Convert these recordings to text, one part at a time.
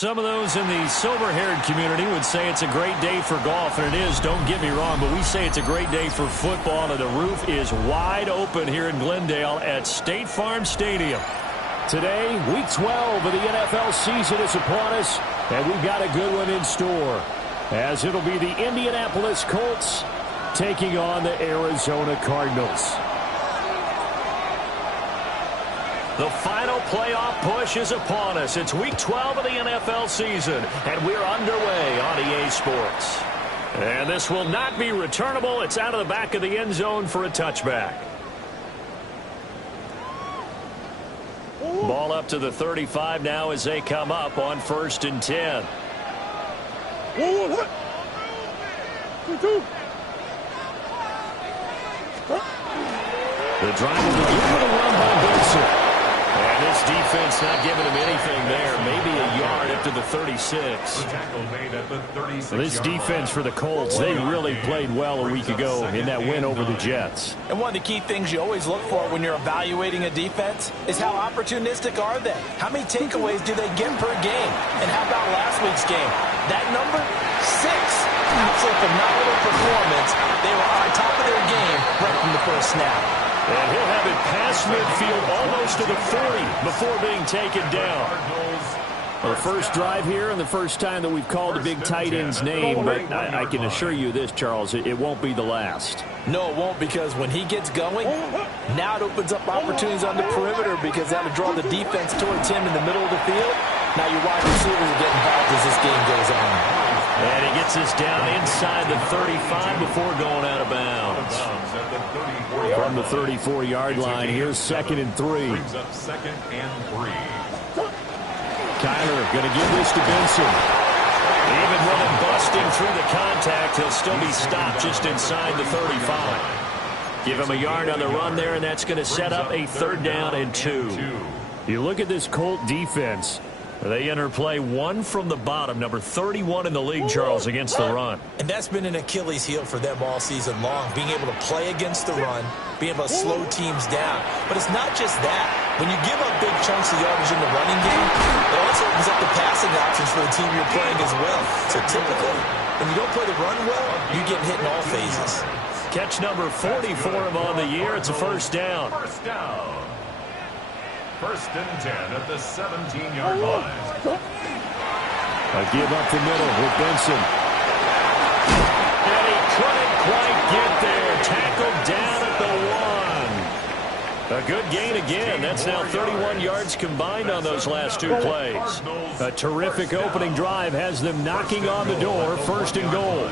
Some of those in the silver-haired community would say it's a great day for golf, and it is, don't get me wrong, but we say it's a great day for football, and the roof is wide open here in Glendale at State Farm Stadium. Today, Week 12 of the NFL season is upon us, and we've got a good one in store, as it'll be the Indianapolis Colts taking on the Arizona Cardinals. The final playoff push is upon us. It's Week 12 of the NFL season, and we're underway on EA Sports. And this will not be returnable. It's out of the back of the end zone for a touchback. Ball up to the 35 now as they come up on 1st and 10. The drive will begin with a run by Benson. And this defense not giving him anything there. Maybe a yard up to the 36. This defense for the Colts, they really played well a week ago in that win over the Jets. And one of the key things you always look for when you're evaluating a defense is how opportunistic are they? How many takeaways do they get per game? And how about last week's game? That number? 6. Absolutely phenomenal performance. They were on top of their game right from the first snap. And he'll have it past midfield almost to the 40 before being taken down. Well, the first drive here and the first time that we've called the big tight end's name, but I can assure you this, Charles, it won't be the last. No, it won't, because when he gets going, now it opens up opportunities on the perimeter because that'll draw the defense towards him in the middle of the field. Now your wide receivers are getting involved as this game goes on. And he gets us down inside the 35 before going out of bounds. From the 34-yard line, here's 2nd and 3. Kyler going to give this to Benson. Even with him busting through the contact, he'll still be stopped just inside the 35. Give him a yard on the run there, and that's going to set up a 3rd down and 2. You look at this Colt defense. They enter play 1 from the bottom, number 31 in the league, Charles, against the run. And that's been an Achilles heel for them all season long, being able to play against the run, being able to slow teams down. But it's not just that. When you give up big chunks of yardage in the running game, it also opens up the passing options for the team you're playing as well. So typically, when you don't play the run well, you get hit in all phases. Catch number 40 for him on the year. It's a 1st down. 1st and 10 at the 17-yard line. A give up the middle with Benson. And he couldn't quite get there. Tackled down at the 1. A good gain again. That's now 31 yards combined on those last 2 plays. A terrific opening drive has them knocking on the door. 1st and goal.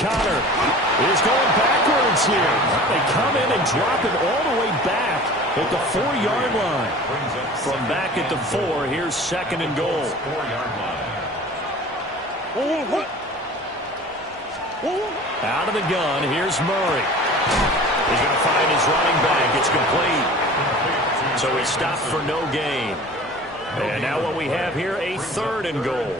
Connor is going backwards here. They come in and drop it all the way back at the 4-yard line. From back at the 4, here's 2nd and goal. Out of the gun, here's Murray. He's going to find his running back. It's complete. So he stopped for no gain. And now what we have here, a 3rd and goal.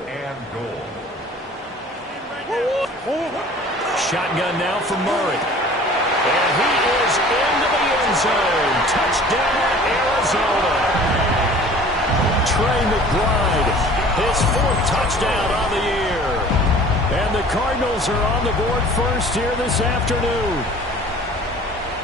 Shotgun now for Murray. And he is into the end zone. Touchdown, Arizona. Trey McBride, his 4th touchdown on the year. And the Cardinals are on the board first here this afternoon.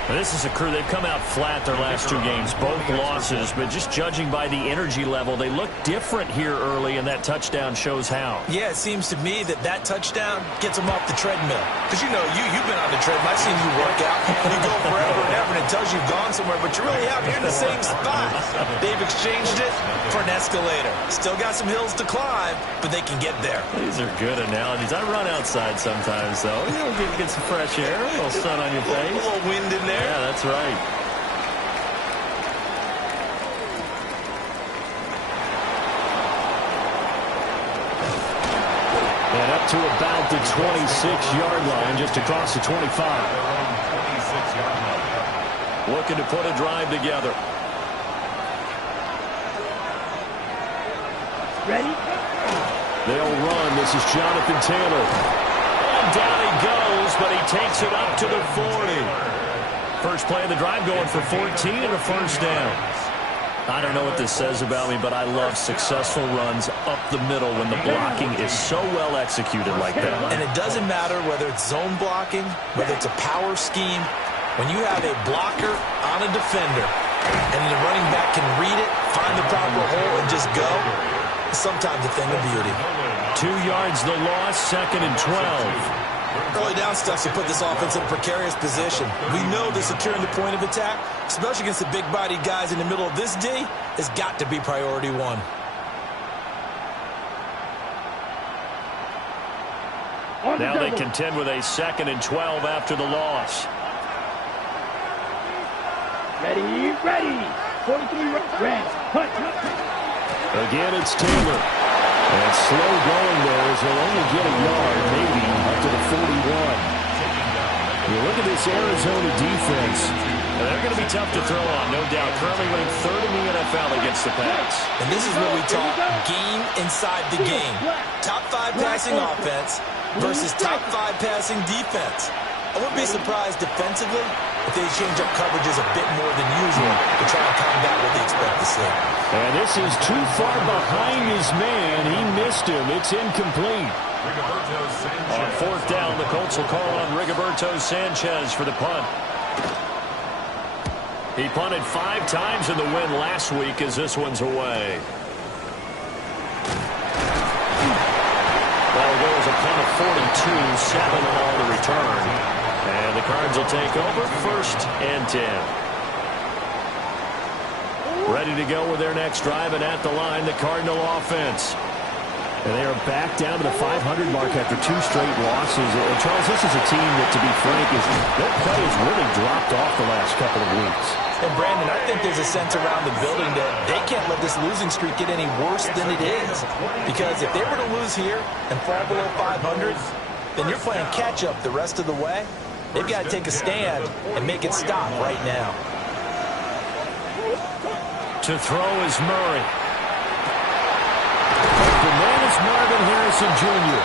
This is a crew, they've come out flat their last 2 games, both losses, but just judging by the energy level, they look different here early, and that touchdown shows how. Yeah, it seems to me that touchdown gets them off the treadmill. Because, you know, you've been on the treadmill. I've seen you work out. You go forever and ever, and it tells you've gone somewhere, but you really have. You're in the same spot. They've exchanged it for an escalator. Still got some hills to climb, but they can get there. These are good analogies. I run outside sometimes, though. You know, get some fresh air, a little sun on your face. A little wind in there. Yeah, that's right. And up to about the 26-yard line, just across the 25. Looking to put a drive together. Ready? They'll run. This is Jonathan Taylor. And down he goes, but he takes it up to the 40. First play of the drive going for 14 and a 1st down. I don't know what this says about me, but I love successful runs up the middle when the blocking is so well executed like that. And it doesn't matter whether it's zone blocking, whether it's a power scheme. When you have a blocker on a defender and the running back can read it, find the proper hole, and just go, it's sometimes a thing of beauty. 2 yards the loss, 2nd and 12. Early down stuff to put this offense in a precarious position. We know that securing the point of attack, especially against the big-bodied guys in the middle of this D, has got to be priority one. Now they contend with a 2nd and 12 after the loss. Ready. 43, red. Again, it's Taylor. And slow going there as he'll only get a yard, maybe, up to the 41. You look at this Arizona defense. They're going to be tough to throw on, no doubt. Currently ranked 3rd in the NFL against the pass. And this is what we talk game inside the game. Top 5 passing offense versus top 5 passing defense. I wouldn't be surprised defensively if they change up coverages a bit more than usual to try and combat what they expect to see. And this is too far behind his man. He missed him. It's incomplete. On 4th down, the Colts will call on Rigoberto Sanchez for the punt. He punted 5 times in the win last week as this one's away. That'll go as a punt of 42, 7 on the return. And the Cards will take over 1st and 10. Ready to go with their next drive, and at the line, the Cardinal offense. And they are back down to the 500 mark after 2 straight losses. And Charles, this is a team that, to be frank, their play has really dropped off the last couple of weeks. And Brandon, I think there's a sense around the building that they can't let this losing streak get any worse than it is. Because if they were to lose here and fall below 500, then you're playing catch-up the rest of the way. They've got to take a stand and make it stop right now. To throw is Murray. The man is Marvin Harrison Jr.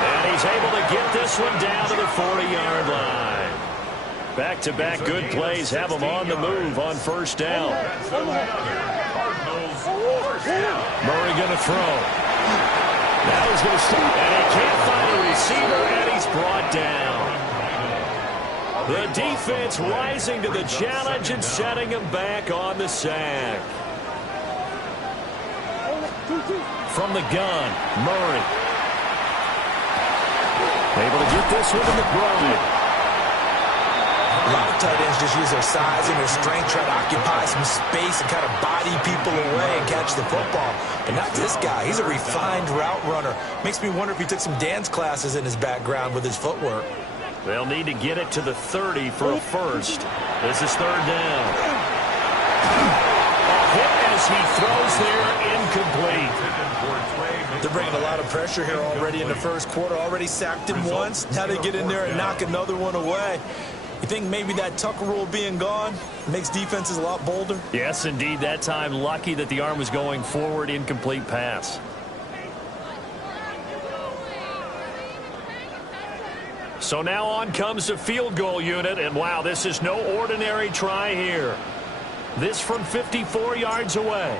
And he's able to get this one down to the 40-yard line. Back-to-back good plays have him on the move on 1st down. Murray going to throw. Now he's going to stop. And he can't find a receiver, and he's brought down. The defense rising to the challenge and setting him back on the sack. From the gun, Murray. Able to get this one to McBride. A lot of tight ends just use their size and their strength, try to occupy some space and kind of body people away and catch the football. But not this guy. He's a refined route runner. Makes me wonder if he took some dance classes in his background with his footwork. They'll need to get it to the 30 for a first. This is 3rd down. A hit as he throws there, incomplete. They're bringing a lot of pressure here already in the 1st quarter. Already sacked him once. Now they get in there and knock another one away. You think maybe that Tucker rule being gone makes defenses a lot bolder? Yes, indeed. That time, lucky that the arm was going forward, incomplete pass. So now on comes the field goal unit, and wow, this is no ordinary try here. This from 54 yards away.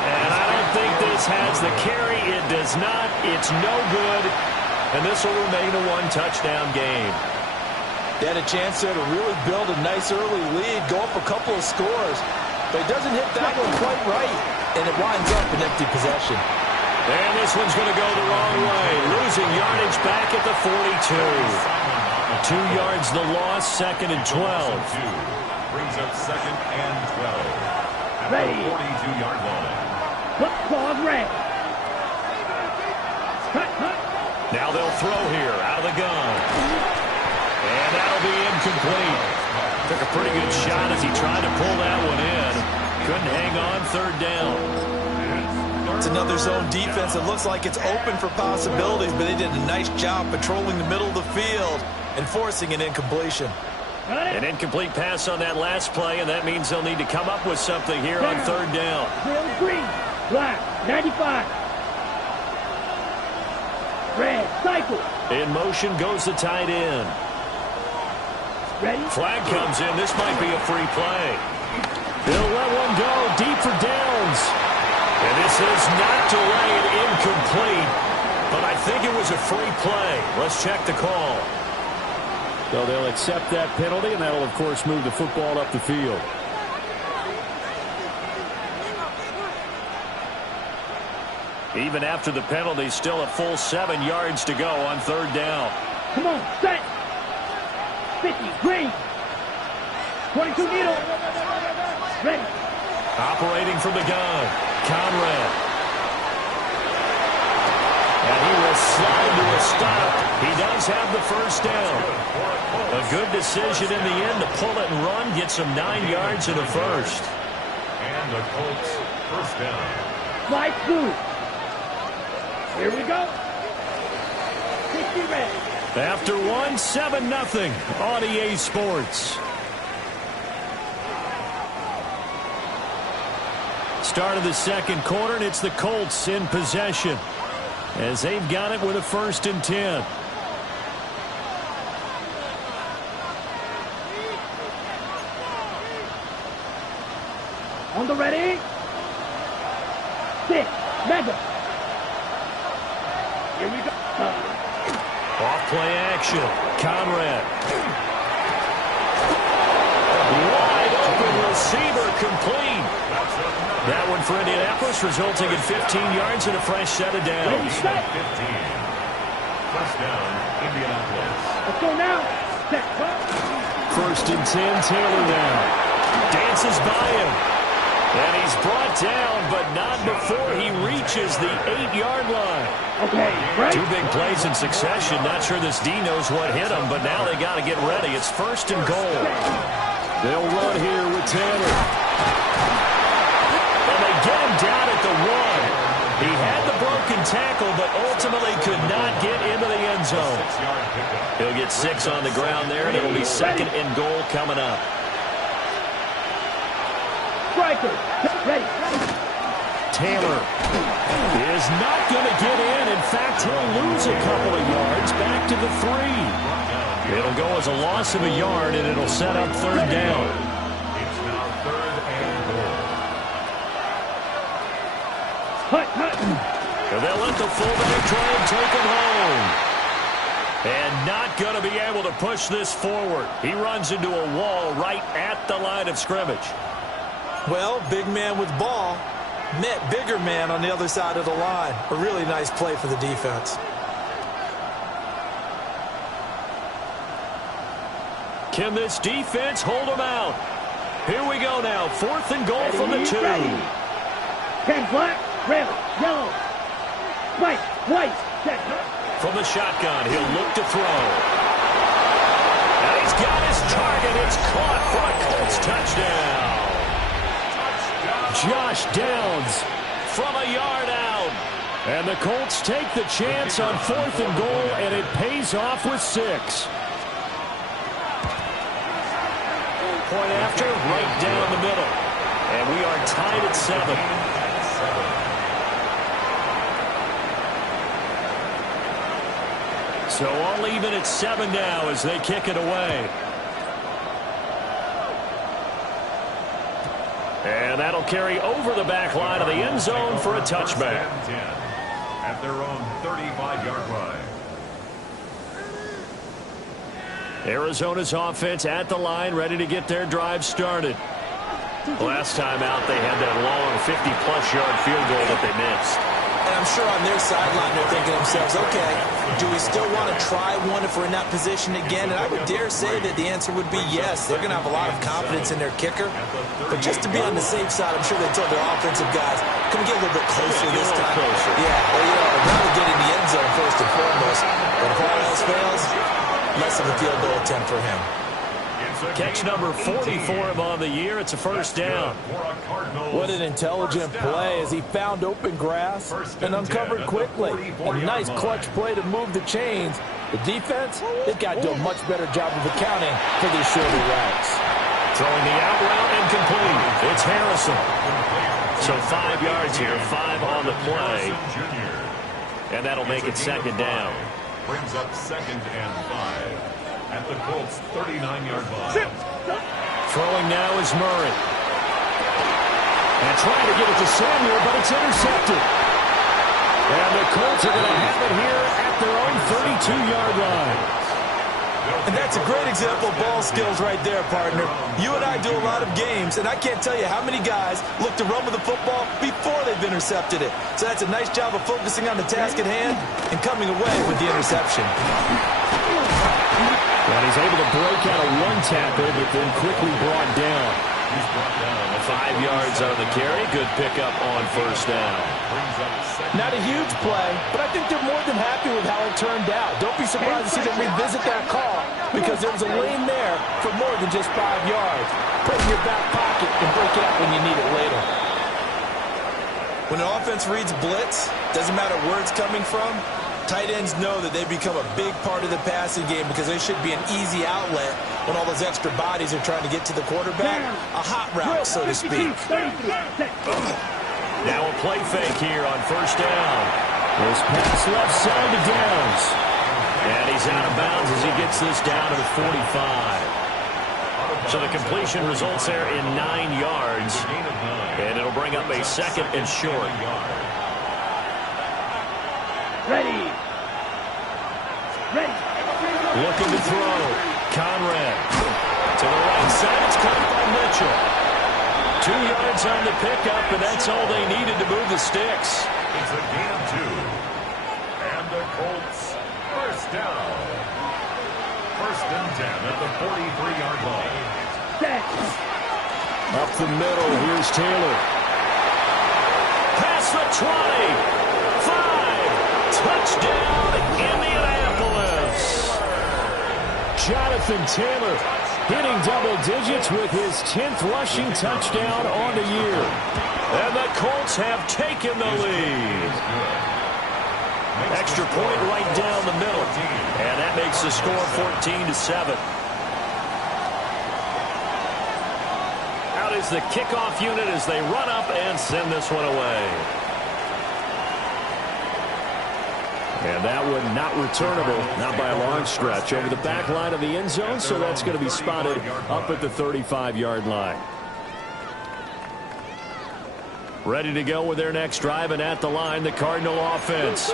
And I don't think this has the carry. It does not. It's no good. And this will remain a 1-touchdown game. They had a chance there to really build a nice early lead, go up a couple of scores. But he doesn't hit that one quite right, and it winds up an empty possession. And this one's going to go the wrong way. Losing yardage back at the 42. 2 yards the loss, 2nd and 12. Brings up 2nd and 12. At Ready. the 42-yard line. Claws red. Now they'll throw here out of the gun. And that'll be incomplete. Took a pretty good shot as he tried to pull that one in. Couldn't hang on 3rd down. It's another zone defense. It looks like it's open for possibilities, but they did a nice job patrolling the middle of the field and forcing an incompletion. An incomplete pass on that last play, and that means they'll need to come up with something here on 3rd down. Green, black, 95. Red, cycle. In motion goes the tight end. Ready? Flag comes in. This might be a free play. He'll let one go deep for downs. And this is knocked away and incomplete. But I think it was a free play. Let's check the call. So they'll accept that penalty, and that'll, of course, move the football up the field. Even after the penalty, still a full 7 yards to go on 3rd down. Come on, set. 50, green. 22 needle. Ready. Operating from the gun, Conrad. And he will slide to a stop. He does have the first down. A good decision in the end to pull it and run, get some 9 yards in the first. And the Colts first down. Slide through. Here we go. 60 red. After one, 7-0 on EA Sports. Start of the second quarter, and it's the Colts in possession as they've got it with a 1st and 10. On the ready. 6, mega. Here we go. Off play action. Conrad. Wide open receiver complete. That one for Indianapolis, resulting in 15 yards and a fresh set of downs. 15. First down, Indianapolis. Let's go now. Set. 1st and 10, Taylor now. Dances by him. And he's brought down, but not before he reaches the 8-yard line. Okay, right. 2 big plays in succession. Not sure this D knows what hit him, but now they got to get ready. It's 1st and goal. They'll run here with Taylor. And they get him down at the 1. He had the broken tackle, but ultimately could not get into the end zone. He'll get 6 on the ground there, and it'll be 2nd and goal coming up. Striker. Ready. Taylor is not going to get in. In fact, he'll lose a couple of yards back to the 3. It'll go as a loss of a yard, and it'll set up 3rd down. It's now 3rd and goal. Hut. And they'll let the fullback try and take him home. And not going to be able to push this forward. He runs into a wall right at the line of scrimmage. Well, big man with ball met bigger man on the other side of the line. A really nice play for the defense. Can this defense hold him out? Here we go now. 4th and goal from the 2. 10 black, red, yellow, white, set. From the shotgun, he'll look to throw. And he's got his target. It's caught for a Colts touchdown. Josh Downs from a yard out. And the Colts take the chance on 4th and goal, and it pays off with 6. Point after, right down the middle. And we are tied at 7. So all even at 7 now as they kick it away. And that'll carry over the back line of the end zone for a touchback. At their own 35-yard line. Arizona's offense at the line, ready to get their drive started. Last time out, they had that long 50-plus yard field goal that they missed. And I'm sure on their sideline they're thinking to themselves, okay, do we still want to try one if we're in that position again? And I would dare say that the answer would be yes. They're going to have a lot of confidence in their kicker. But just to be on the safe side, I'm sure they told their offensive guys, can we get a little bit closer this time? Yeah, well, I'd rather get in the end zone first and foremost. But if all else fails, less of a field goal attempt for him. Catch number 44 on the year. It's a first down. What an intelligent play as he found open grass and uncovered quickly. A nice clutch play to move the chains. The defense, they've got to do a much better job of accounting for these shorter routes. Throwing the out route and complete. It's Harrison. So 5 yards here, 5 on the play. And that'll make it 2nd down. Brings up 2nd and 5. at the Colts' 39-yard line. Throwing now is Murray. And trying to get it to Samuel, but it's intercepted. And the Colts are going to have it here at their own 32-yard line. And that's a great example of ball skills right there, partner. You and I do a lot of games, and I can't tell you how many guys look to run with the football before they've intercepted it. So that's a nice job of focusing on the task at hand and coming away with the interception. And he's able to break out a one-tapper, but then quickly brought down. 5 yards on the carry. Good pickup on first down. Not a huge play, but I think they're more than happy with how it turned out. Don't be surprised to see them revisit that call because there was a lane there for more than just 5 yards. Put it in your back pocket and break it up when you need it later. When an offense reads blitz, doesn't matter where it's coming from, tight ends know that they become a big part of the passing game because there should be an easy outlet when all those extra bodies are trying to get to the quarterback. A hot route, so to speak. Now a play fake here on first down. This pass left side to Downs. And he's out of bounds as he gets this down to the 45. So the completion results there in 9 yards. And it'll bring up a second and short. Ready. Looking to throw. Conrad. To the right side. It's caught by Mitchell. 2 yards on the pickup, and that's all they needed to move the sticks. It's a gain of 2. And the Colts first down. First and 10 at the 43-yard line. Up the middle, here's Taylor. Pass the 20. 5. Touchdown, Indianapolis. Jonathan Taylor hitting double digits with his 10th rushing touchdown on the year. And the Colts have taken the lead. Extra point right down the middle. And that makes the score 14-7. Out is the kickoff unit as they run up and send this one away. And that one not returnable, not by a long stretch, over the back line of the end zone, so that's going to be spotted up at the 35-yard line. Ready to go with their next drive, and at the line, the Cardinal offense.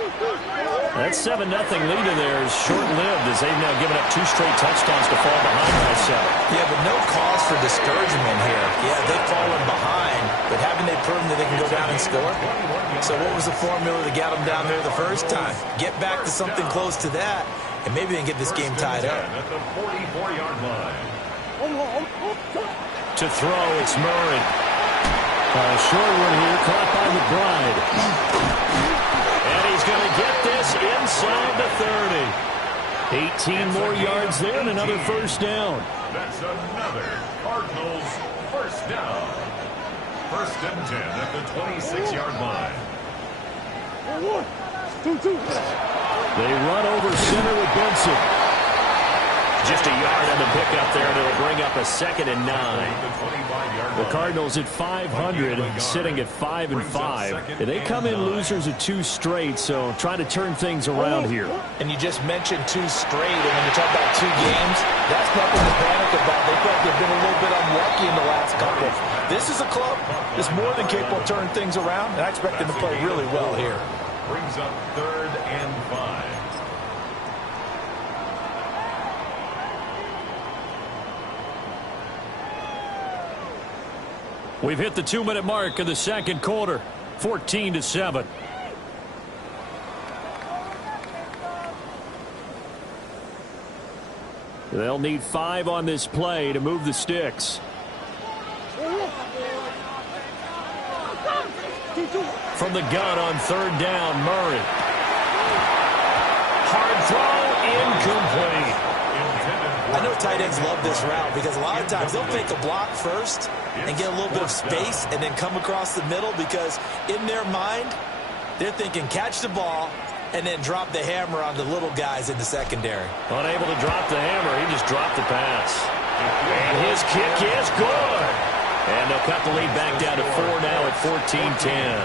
That 7-0 lead in there is short-lived as they've now given up 2 straight touchdowns to fall behind by 7. Yeah, but no cause for discouragement here. Yeah, they've fallen behind, but haven't they proven that they can go down and score? So what was the formula that got them down there the first time? Get back to something close to that, and maybe they can get this game tied up. At the 44-yard line. To throw, it's Murray. A short one here, caught by McBride. And he's going to get this inside the 30. 18 more yards there and another first down. That's another Cardinals first down. First and 10 at the 26-yard line. They run over center with Benson. Just a yard on the pickup there, and it'll bring up a second and 9. The Cardinals at 500, sitting at 5-5. They come in losers of 2 straight, so trying to turn things around here. And you just mentioned 2 straight, and when you talk about 2 games, that's nothing to panic about. They felt they've been a little bit unlucky in the last couple. This is a club that's more than capable of turning things around, and I expect them to play really well here. Brings up 3rd and 5. We've hit the 2-minute mark of the second quarter, 14-7. They'll need 5 on this play to move the sticks. From the gun on 3rd down, Murray. Hard throw, incomplete. I know tight ends love this route because a lot of times they'll take a block first and get a little bit of space and then come across the middle because in their mind, they're thinking catch the ball and then drop the hammer on the little guys in the secondary. Unable to drop the hammer, he just dropped the pass. And his kick is good. And they'll cut the lead back down to 4 now at 14-10.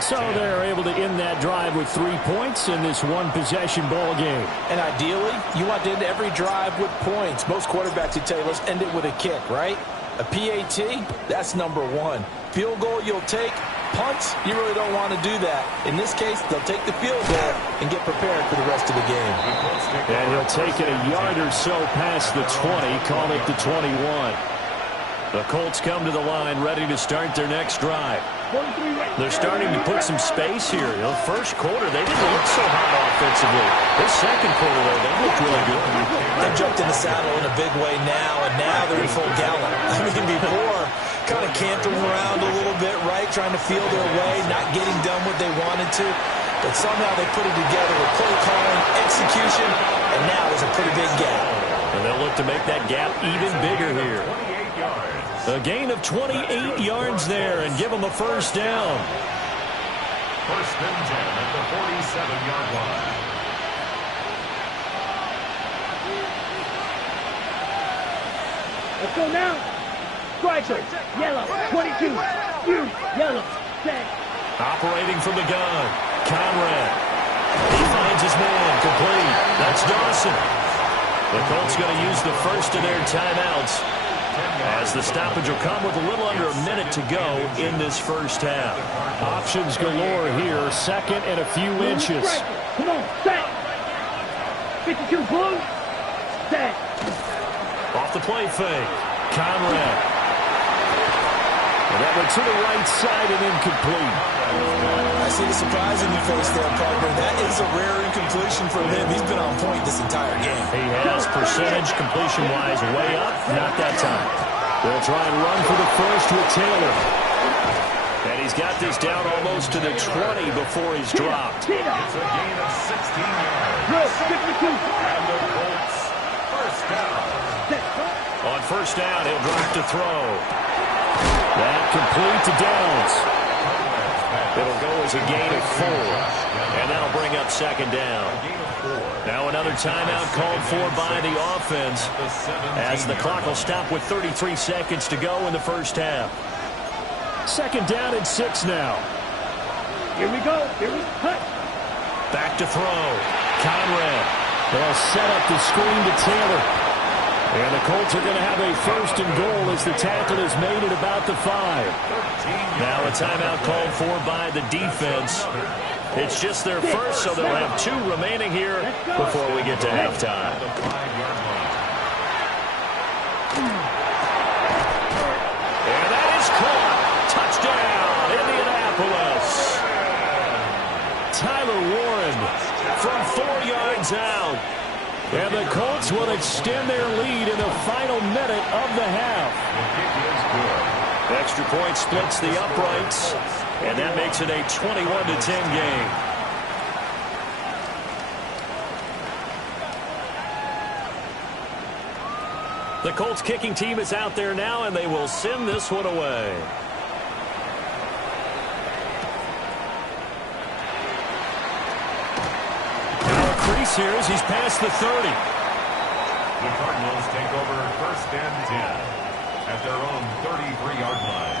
So they're able to end that drive with 3 points in this one-possession ball game. And ideally, you want to end every drive with points. Most quarterbacks would tell you, let's end it with a kick, right? A PAT, that's number one. Field goal you'll take. Punts, you really don't want to do that. In this case, they'll take the field goal and get prepared for the rest of the game. And he'll take it a yard or so past the 20, call it the 21. The Colts come to the line ready to start their next drive. They're starting to put some space here. The first quarter, they didn't look so hot offensively. This second quarter, though, they looked really good. They jumped in the saddle in a big way now, and now they're in full gallop. I mean, before, kind of cantering around a little bit, right, trying to feel their way, not getting done what they wanted to. But somehow they put it together with play calling, execution, and now there's a pretty big gap. And they'll look to make that gap even bigger here. A gain of 28 yards there and give them a first down. First and 10 at the 47-yard line. Let's go now. Striker, yellow, 22, you, yellow, set. Operating from the gun, Conrad. He finds his man, complete. That's Dawson. The Colts going to use the first of their timeouts, as the stoppage will come with a little under a minute to go in this first half. Options galore here, second and a few inches. Come on, set. 52 blue, set. Off the play fake, Conrad. And that went to the right side and incomplete. I see the surprise in your face there, partner. That is a rare incompletion from him. He's been on point this entire game. He has percentage completion-wise way up, not that time. They'll try and run for the first with Taylor. And he's got this down almost to the 20 before he's dropped. It's a gain of 16 yards. And the Colts first down. On first down, he'll drop to throw. That complete to Downs. It'll go as a gain of 4. And that'll bring up second down. Now another timeout called for by the offense, as the clock will stop with 33 seconds to go in the first half. Second down and 6 now. Here we go. Here we cut. Back to throw. Conrad. They'll set up the screen to Taylor. And the Colts are going to have a first and goal as the tackle is made at about the 5. Now a timeout called for by the defense. It's just their first, so they'll have 2 remaining here before we get to halftime. And that is caught. Touchdown, Indianapolis. Tyler Warren from 4 yards out. And the Colts will extend their lead in the final minute of the half. Extra point splits the uprights, and that makes it a 21-10 game. The Colts kicking team is out there now, and they will send this one away. Crease here as he's past the 30. The Cardinals take over first and 10 at their own 33-yard line.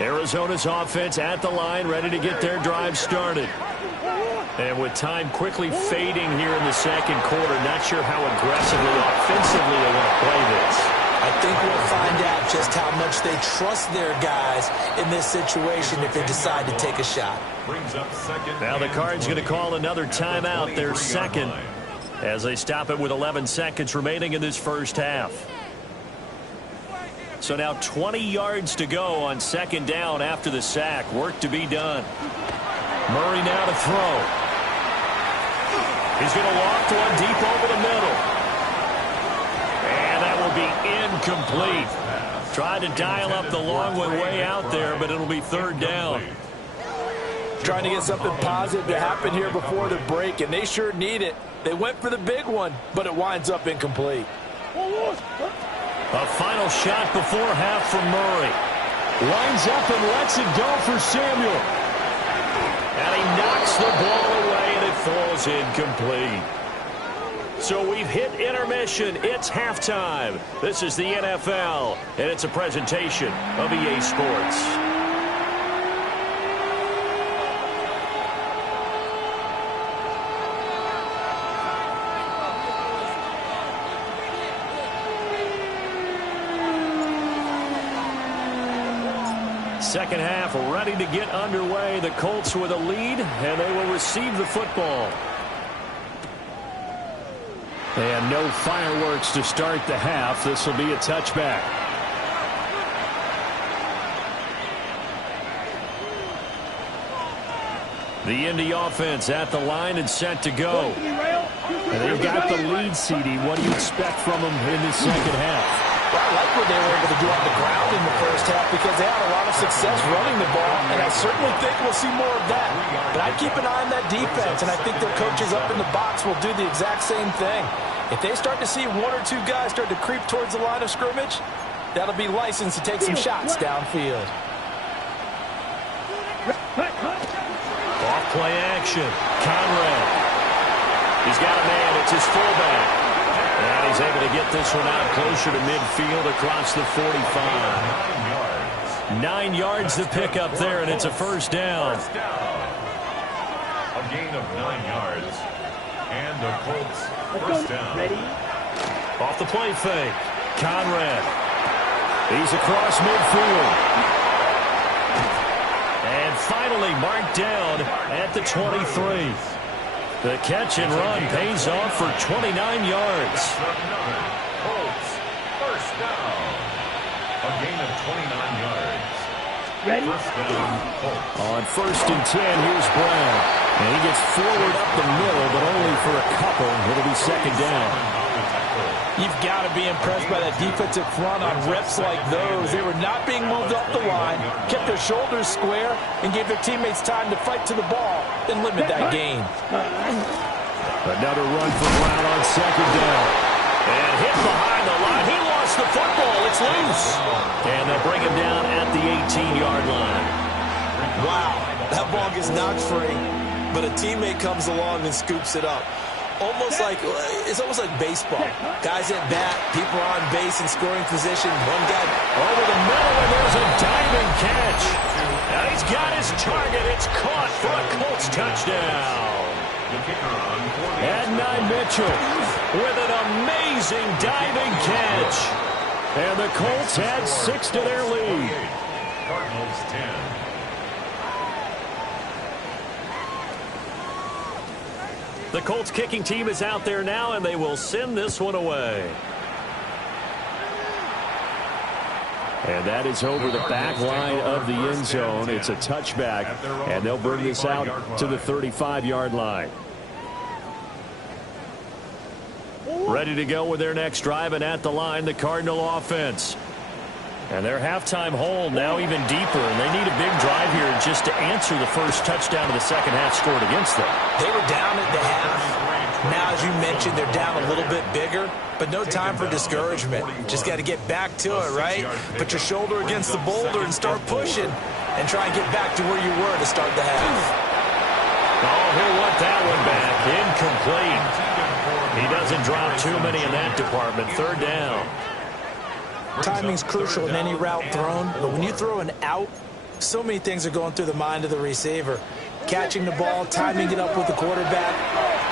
Arizona's offense at the line, ready to get their drive started. And with time quickly fading here in the second quarter, not sure how aggressively, offensively they want to play this. I think we'll find out just how much they trust their guys in this situation if they decide to take a shot. Now the Cards going to call another timeout, their second, as they stop it with 11 seconds remaining in this first half. So now 20 yards to go on second down after the sack. Work to be done. Murray now to throw. He's going to loft one deep over the middle. And that will be incomplete. Tried to dial up the long one way out there, but it'll be third down. Trying to get something positive to happen here before the break, and they sure need it. They went for the big one, but it winds up incomplete. A final shot before half from Murray. Lines up and lets it go for Samuel. And he knocks the ball away, and it falls incomplete. So we've hit intermission. It's halftime. This is the NFL, and it's a presentation of EA Sports. Second half ready to get underway. The Colts with a lead, and they will receive the football. And no fireworks to start the half. This will be a touchback. The Indy offense at the line and set to go. And they've got the lead, CD. What do you expect from them in the second half? Well, I like what they were able to do on the ground in the first half because they had a lot of success running the ball, and I certainly think we'll see more of that. But I keep an eye on that defense, and I think their coaches up in the box will do the exact same thing. If they start to see one or two guys start to creep towards the line of scrimmage, that'll be licensed to take some shots downfield. Off play action. Conrad. He's got a man. It's his fullback. And he's able to get this one out closer to midfield across the 45. 9 yards to pick up there, and it's a first down. A gain of 9 yards. And the Colts first down. Off the play fake. Conrad. He's across midfield. And finally marked down at the 23. The catch and run pays off for 29 yards. Colts first down. A gain of 29 yards. First down, Colts. On 1st and 10, here's Brown. And he gets forward up the middle, but only for a couple. It'll be second down. You've got to be impressed by that defensive front on reps like those. They were not being moved up the line, kept their shoulders square, and gave their teammates time to fight to the ball and limit that gain. Another run for Brown on second down. And hit behind the line. He lost the football. It's loose. And they'll bring him down at the 18-yard line. Wow, that ball gets knocked free, but a teammate comes along and scoops it up. It's almost like baseball. Guys at bat, people on base in scoring position. One guy over the middle, and there's a diving catch. Now he's got his target. It's caught for a Colts touchdown. Adonai Mitchell with an amazing diving catch. And the Colts add 6 to their lead. Cardinals 10. The Colts kicking team is out there now, and they will send this one away. And that is over the back line of the end zone. It's a touchback, and they'll bring this out to the 35-yard line. Ready to go with their next drive, and at the line, the Cardinal offense. And their halftime hole now even deeper, and they need a big drive here just to answer the first touchdown of the second half scored against them. They were down at the half. Now, as you mentioned, they're down a little bit bigger, but no time for discouragement. Just got to get back to it, right? Put your shoulder against the boulder and start pushing and try and get back to where you were to start the half. Oh, he'll want that one back. Incomplete. He doesn't drop too many in that department. Third down. Timing's crucial in any route thrown, but when you throw an out, so many things are going through the mind of the receiver. Catching the ball, timing it up with the quarterback.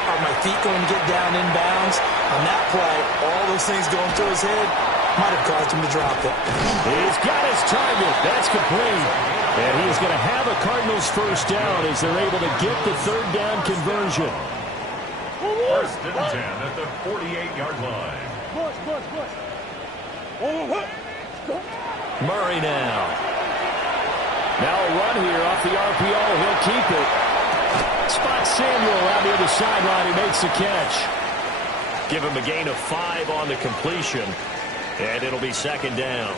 Are my feet going to get down inbounds? On that play, all those things going through his head might have caused him to drop it. He's got his target. That's complete. And he's going to have a Cardinals first down as they're able to get the third down conversion. First and 10 at the 48-yard line. Murray now. Now a run here off the RPO. He'll keep it. Spot Samuel out near the sideline. He makes the catch. Give him a gain of 5 on the completion. And it'll be second down.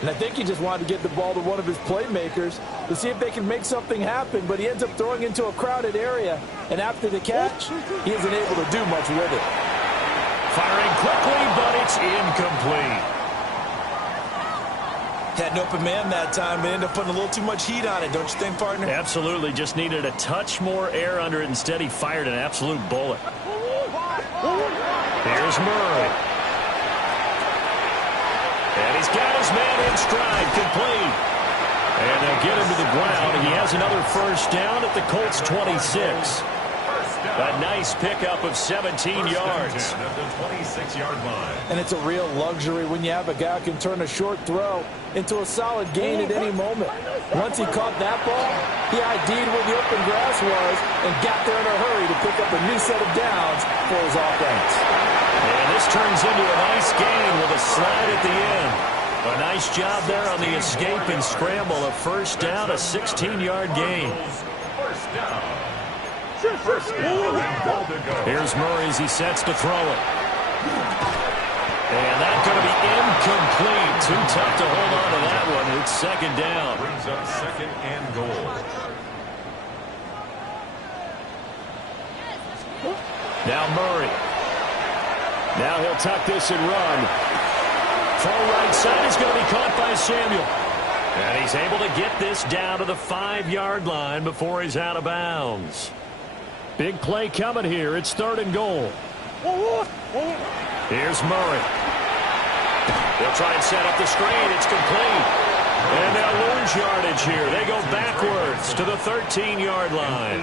And I think he just wanted to get the ball to one of his playmakers to see if they can make something happen, but he ends up throwing into a crowded area. And after the catch, he isn't able to do much with it. Firing quickly, but it's incomplete. Had an open man that time, but ended up putting a little too much heat on it, don't you think, partner? Absolutely. Just needed a touch more air under it. Instead, he fired an absolute bullet. Here's Murray. And he's got his man in stride, complete. And they'll get him to the ground. He has another first down at the Colts 26. A nice pickup of 17 yards. At the 26-yard line. And it's a real luxury when you have a guy who can turn a short throw into a solid gain at any moment. Once he caught that ball, he ID'd where the open grass was and got there in a hurry to pick up a new set of downs for his offense. And this turns into a nice gain with a slide at the end. A nice job there on the escape and scramble. A first down, a 16-yard gain. First down. First down and goal to go. Here's Murray as he sets to throw it. And that's going to be incomplete. Too tough to hold on to that one. It's second down. Brings up second and goal. Now Murray. Now he'll tuck this and run. Far right side is going to be caught by Samuel. And he's able to get this down to the 5-yard line before he's out of bounds. Big play coming here. It's third and goal. Here's Murray. They'll try and set up the screen. It's complete. And they'll lose yardage here. They go backwards to the 13-yard line.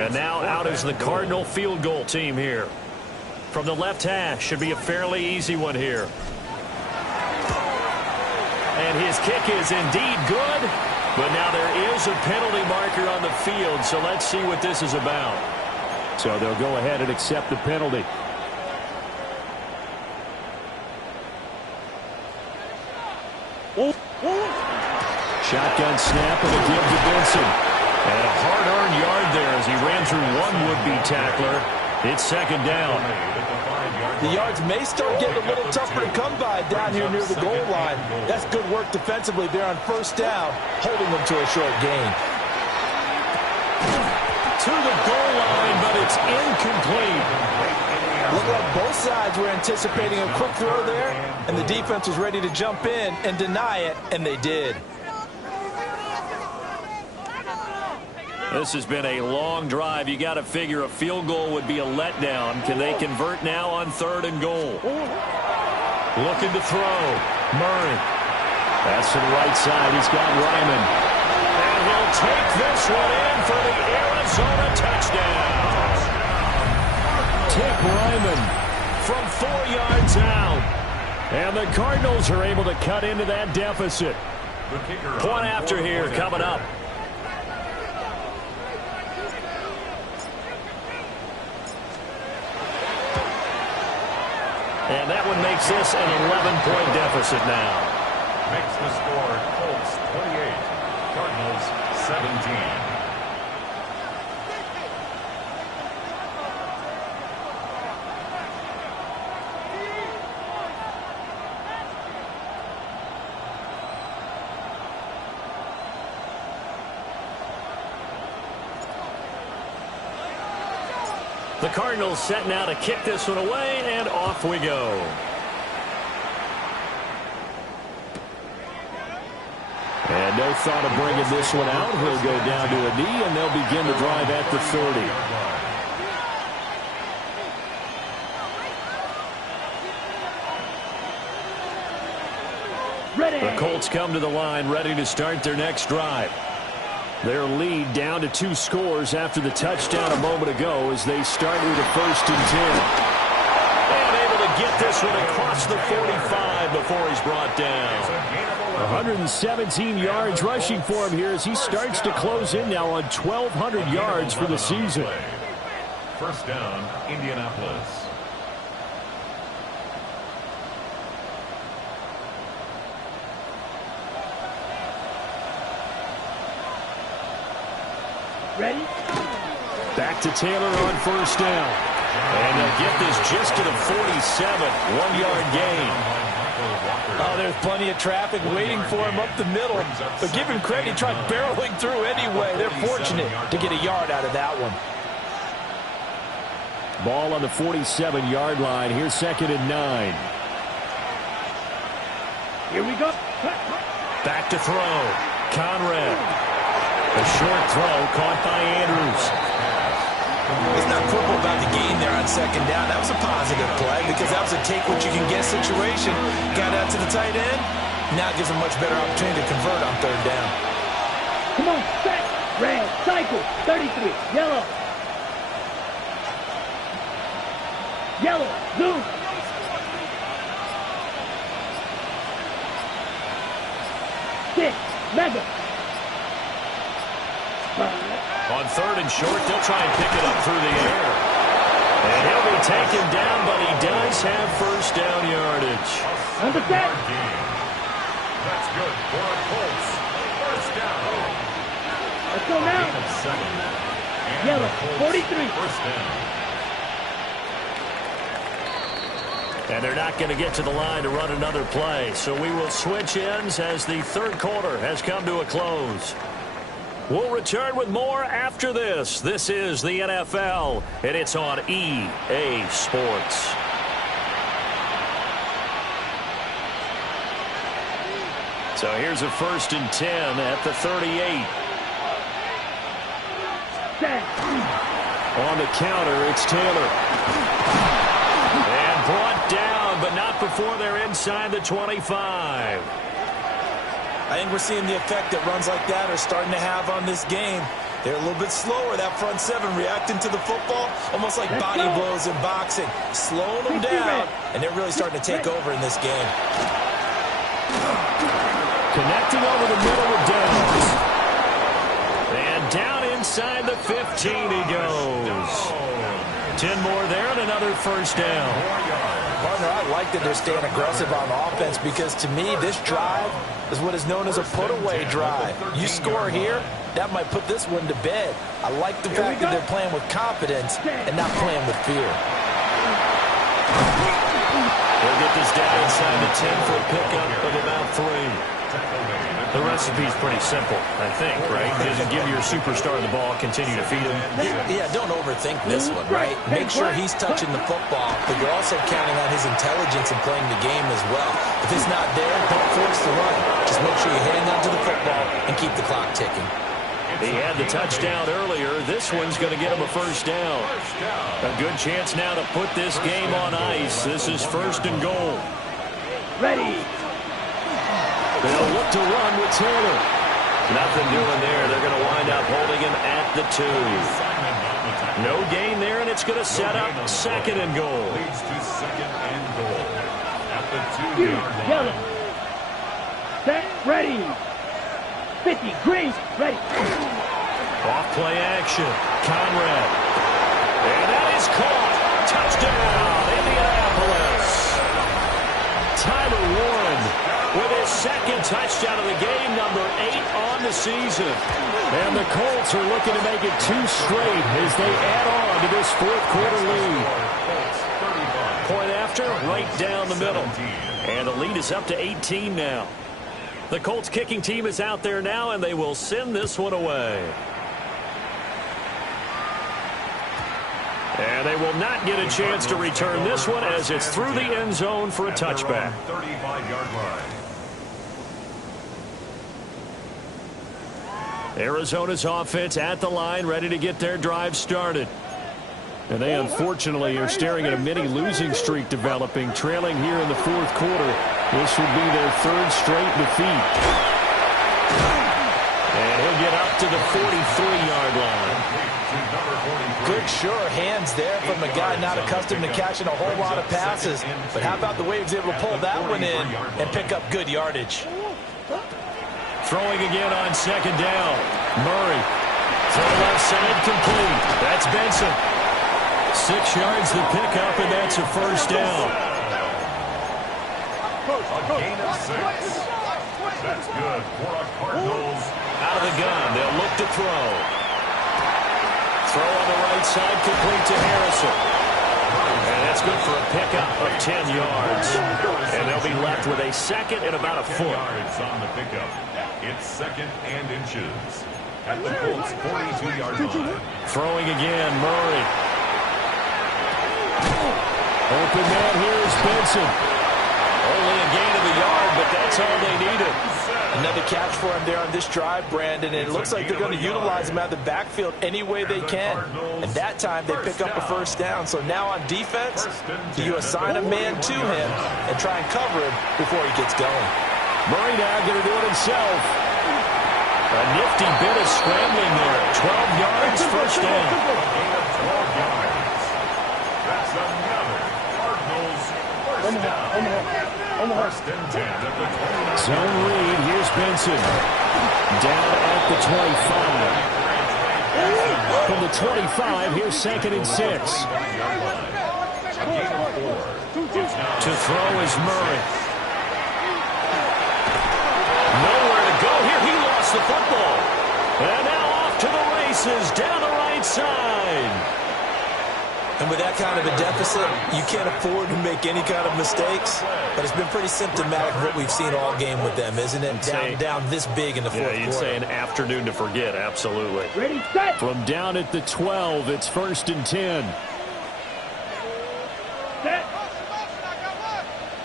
And now out is the Cardinal field goal team here. From the left hash, should be a fairly easy one here. And his kick is indeed good. But now there is a penalty marker on the field, so let's see what this is about. So they'll go ahead and accept the penalty. Shotgun snap and a give to Benson. And a hard-earned yard there as he ran through one would-be tackler. It's second down. The yards may start getting a little tougher to come by down here near the goal line. That's good work defensively there on first down, holding them to a short gain. To the goal line, but it's incomplete. Looked like both sides were anticipating a quick throw there, and the defense was ready to jump in and deny it, and they did. This has been a long drive. You got to figure a field goal would be a letdown. Can they convert now on third and goal? Looking to throw. Murray. That's to the right side. He's got Ryman. And he'll take this one in for the Arizona touchdown. Tip Ryman from 4 yards out. And the Cardinals are able to cut into that deficit. Point after here coming up. And that one makes this an 11-point deficit now. Makes the score Colts 28, Cardinals 17. The Cardinals set now to kick this one away, and off we go. And no thought of bringing this one out. He'll go down to a knee, and they'll begin the drive at the 30. Ready. The Colts come to the line, ready to start their next drive. Their lead down to 2 scores after the touchdown a moment ago as they start with a 1st and 10. And able to get this one across the 45 before he's brought down. 117 yards rushing for him here as he starts to close in now on 1,200 yards for the season. First down, Indianapolis. Ready? Back to Taylor on first down. And they'll get this just to the 47. 1-yard gain. Oh, there's plenty of traffic waiting for him up the middle. But give him credit, he tried barreling through anyway. They're fortunate to get a yard out of that one. Ball on the 47-yard line. Here's 2nd and 9. Here we go. Back to throw. Conrad. A short throw caught by Andrews. He's not quibble about the gain there on second down. That was a positive play because that was a take-what-you-can-get situation. Got out to the tight end. Now it gives him a much better opportunity to convert on third down. Come on, set, red, cycle, 33, yellow. Yellow, zoom. Six, mega. On third and short, they'll try and pick it up through the air. And he'll be taken down, but he does have first down yardage. On the set. That's good for a Colts. First down. Let's go now. Yellow, 43. First down. And they're not going to get to the line to run another play. So we will switch ends as the third quarter has come to a close. We'll return with more after this. This is the NFL, and it's on EA Sports. So here's a 1st and 10 at the 38. On the counter, it's Taylor. And brought down, but not before they're inside the 25. I think we're seeing the effect that runs like that are starting to have on this game. They're a little bit slower, that front seven, reacting to the football, almost like body blows in boxing, slowing them down, and they're really starting to take over in this game. Connecting over the middle with Downs. And down inside the 15 he goes. 10 more there and another first down. Partner, I like that they're staying aggressive on offense because, to me, this drive is what is known as a put-away drive. You score here, that might put this one to bed. I like the fact that they're playing with confidence and not playing with fear. They'll get this down inside the 10 for a pickup of about 3. The recipe's pretty simple, I think, right? Just give your superstar the ball, continue to feed him. Yeah, don't overthink this one, right? Make sure he's touching the football, but you're also counting on his intelligence in playing the game as well. If it's not there, don't force the run. Just make sure you hang on to the football and keep the clock ticking. He had the touchdown earlier. This one's going to get him a first down. A good chance now to put this game on ice. This is 1st and goal. Ready. They'll look to run with Taylor. Nothing doing there. They're going to wind up holding him at the 2. No gain there, and it's going to set up 2nd and goal. Leads to 2nd and goal. At the 2-yard line. Yellow. Set, ready. 50, green, ready. Off play action. Conrad. And that is caught. Touchdown, Indianapolis. Tyler Warren with his 2nd touchdown of the game, number 8 on the season. And the Colts are looking to make it 2 straight as they add on to this 4th quarter lead. Point after, right down the middle. And the lead is up to 18 now. The Colts kicking team is out there now, and they will send this one away. And they will not get a chance to return this one as it's through the end zone for a touchback. 35-yard line. Arizona's offense at the line, ready to get their drive started. And they unfortunately are staring at a mini losing streak developing, trailing here in the 4th quarter. This would be their 3rd straight defeat. And he'll get up to the 43-yard line. Good, sure hands there from a guy not accustomed to catching a whole lot of passes. But how about the way he was able to pull that one in and pick up good yardage? Throwing again on 2nd down. Murray. Throw left side complete. That's Benson. 6 yards to pick up, and that's a first down. A gain of 6. That's good for a Cardinals. Out of the gun, they'll look to throw. Throw on the right side, complete to Harrison. And that's good for a pickup of 10 yards. And they'll be left with a 2nd and about a foot. Yards on the pickup. It's 2nd and inches. At the Colts 42-yard line. Throwing again, Murray. Open man here is Benson. Only a gain of a yard, but but that's all they needed. Another catch for him there on this drive, Brandon, and it looks like they're going to utilize him out of the backfield any way they can. And that time they pick up a first down. So now on defense, do you assign a man to him and try and cover him before he gets going? Murray now going to do it himself. A nifty bit of scrambling there. 12 yards, first down. That's another Cardinals first down. First and 10 at the 29. Zone read. Here's Benson. Down at the 25. From the 25, here's 2nd and 6. To throw is Murray. Nowhere to go here. He lost the football. And now off to the races down the right side. And with that kind of a deficit, you can't afford to make any kind of mistakes. But it's been pretty symptomatic of what we've seen all game with them, isn't it? Down this big in the fourth quarter. You'd say an afternoon to forget, absolutely. Ready, set. From down at the 12, it's 1st and 10. Set.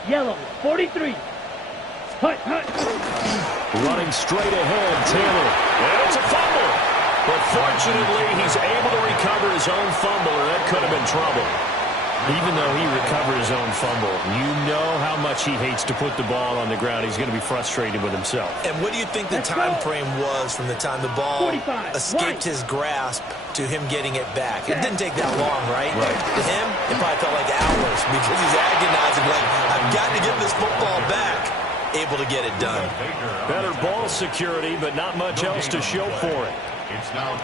Yellow, 43. Hut, hut. Running straight ahead, Taylor. And it's a fumble. But fortunately, he's able to recover his own fumble, or that could have been trouble. Even though he recovered his own fumble, you know how much he hates to put the ball on the ground. He's going to be frustrated with himself. And what do you think the time frame was from the time the ball escaped his grasp to him getting it back? It didn't take that long, right? To him, it probably felt like hours because he's agonizing, like, I've got to get this football back. Able to get it done. Better ball security, but not much else to show for it.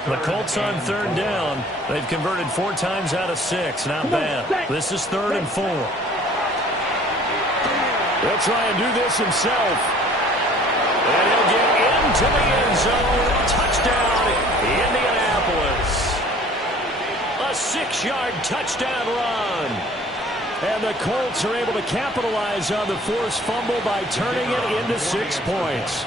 The Colts on 3rd down. They've converted 4 times out of 6. Not bad. This is 3rd and 4. He'll try and do this himself. And he'll get into the end zone. Touchdown, Indianapolis. A 6-yard touchdown run. And the Colts are able to capitalize on the forced fumble by turning it into 6 points.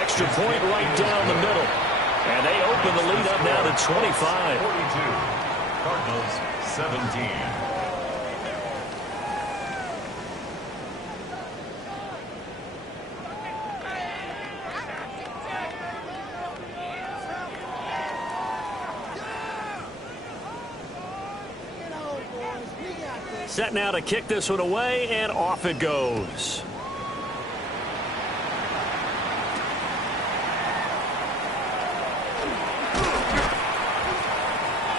Extra point right down the middle. And they open the lead up now to 25. 42. Cardinals 17. Set now to kick this one away, and off it goes.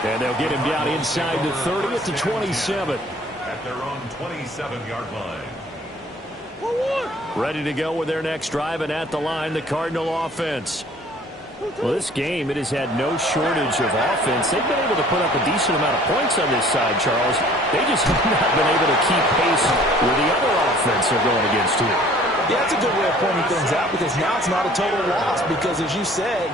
And they'll get him down inside the 30 at the 27. At their own 27-yard line. Ready to go with their next drive, and at the line, the Cardinal offense. Well, this game, it has had no shortage of offense. They've been able to put up a decent amount of points on this side, Charles. They just have not been able to keep pace with the other offense they're going against here. Yeah, that's a good way of pointing things out because now it's not a total loss because, as you said,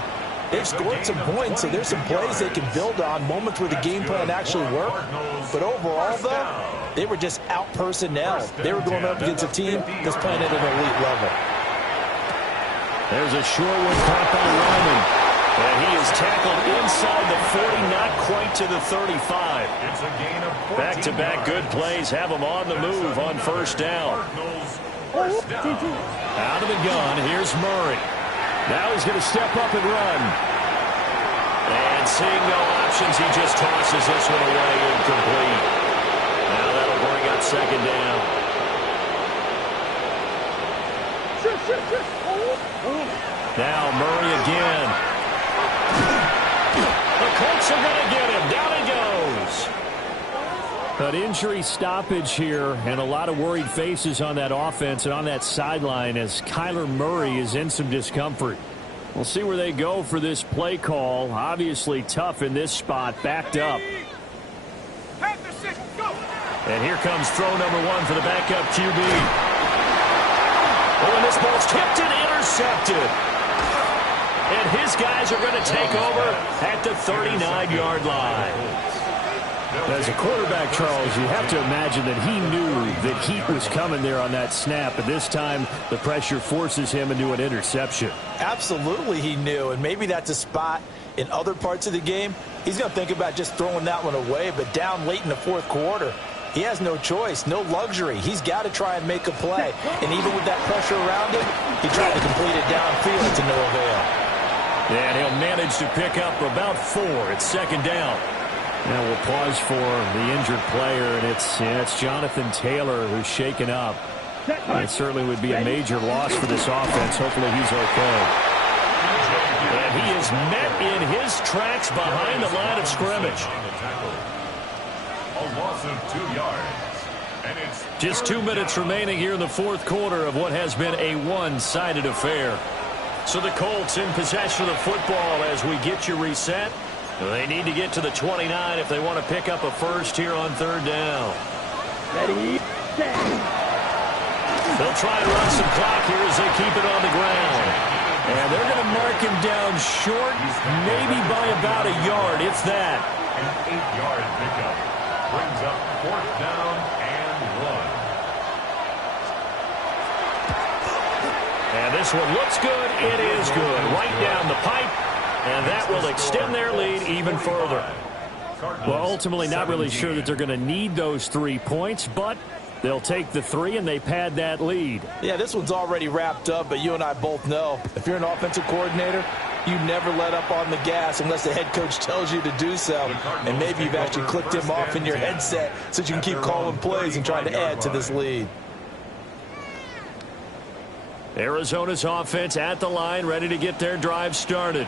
they've scored some points, so there's some plays they can build on, moments where the game plan actually worked. But overall, though, they were just out personnel. They were going up against a team that's playing at an elite level. There's a sure one caught by Lyman. And he is tackled inside the 40, not quite to the 35. It's a gain of 14 Back-to-back good plays have him on the move on 1st down. Out of the gun, here's Murray. Now he's going to step up and run. And seeing no options, he just tosses this one away incomplete. Now that'll bring up 2nd down. Now Murray again. The Colts are going to get him. Down he goes. An injury stoppage here and a lot of worried faces on that offense and on that sideline as Kyler Murray is in some discomfort. We'll see where they go for this play call. Obviously tough in this spot, backed up. And here comes throw number 1 for the backup QB. Oh, and this ball's tipped and intercepted. And his guys are going to take over at the 39-yard line. As a quarterback, Charles, you have to imagine that he knew that heat was coming there on that snap. But this time, the pressure forces him into an interception. Absolutely he knew, and maybe that's a spot in other parts of the game, he's going to think about just throwing that one away. But down late in the fourth quarter, he has no choice, no luxury. He's got to try and make a play. And even with that pressure around him, he tried to complete it downfield to no avail. And he'll manage to pick up about 4. It's second down. Now we'll pause for the injured player, and it's Jonathan Taylor who's shaken up. It certainly would be a major loss for this offense. Hopefully he's okay. And he is met in his tracks behind the line of scrimmage. A loss of 2 yards. And it's just 2 minutes remaining here in the fourth quarter of what has been a one-sided affair. So the Colts in possession of the football as we get you reset. They need to get to the 29 if they want to pick up a first here on third down. Ready, set. They'll try to run some clock here as they keep it on the ground. And they're going to mark him down short, maybe by about a yard, if that. An 8-yard pickup brings up fourth down and 1. And this one looks good. It is good. Right down the pipe. And that will extend their lead even further. Well, ultimately not really sure that they're going to need those 3 points, but they'll take the 3 and they pad that lead. Yeah, this one's already wrapped up, but you and I both know if you're an offensive coordinator, you never let up on the gas unless the head coach tells you to do so. And maybe you've actually clicked him off in your headset so you can keep calling plays and trying to add to this lead. Arizona's offense at the line, ready to get their drive started.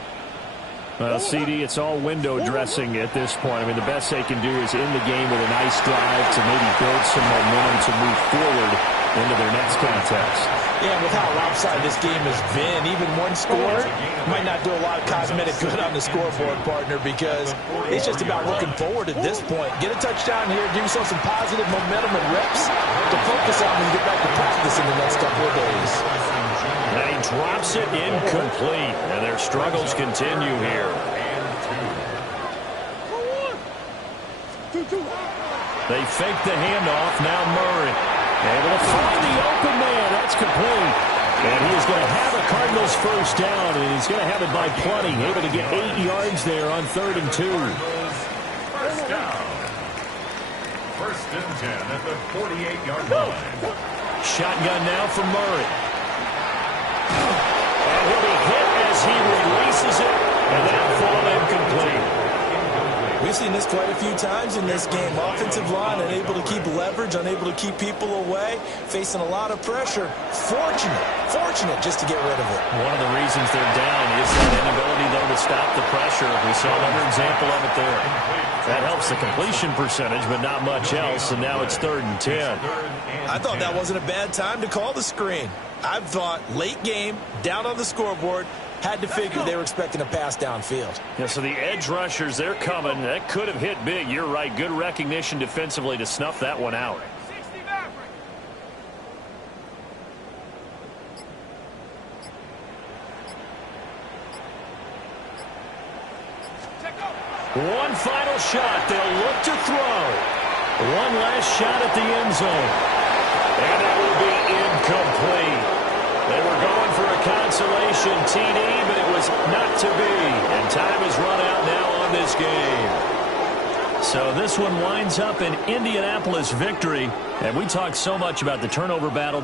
Well, CD, it's all window dressing at this point. I mean, the best they can do is end the game with a nice drive to maybe build some momentum to move forward into their next contest. Yeah, with how lopsided this game has been, even one score might not do a lot of cosmetic good on the scoreboard, partner, because it's just about looking forward at this point. Get a touchdown here, give yourself some positive momentum and reps to focus on when you get back to practice in the next couple of days. And he drops it incomplete, and their struggles continue here. They fake the handoff. Now Murray able to find the open man. That's complete. And he is going to have a Cardinals first down, and he's going to have it by plenty. Able to get 8 yards there on 3rd and 2. First down. 1st and 10 at the 48-yard line. Shotgun now for Murray. And he'll be hit as he releases it, and that fall incomplete. We've seen this quite a few times in this game. Offensive line unable to keep leverage, unable to keep people away, facing a lot of pressure. Fortunate just to get rid of it. One of the reasons they're down is that inability, though, to stop the pressure. We saw another example of it there. That helps the completion percentage, but not much else, and now it's 3rd and 10. I thought that wasn't a bad time to call the screen. I thought late game, down on the scoreboard, had to figure they were expecting a pass downfield. Yeah, so the edge rushers, they're coming. That could have hit big. You're right. Good recognition defensively to snuff that one out. One final shot. They'll look to throw. One last shot at the end zone. And that will be incomplete. They were going for a consolation TD, but it was not to be. And time is run out now on this game. So this one winds up an Indianapolis victory. And we talked so much about the turnover battle.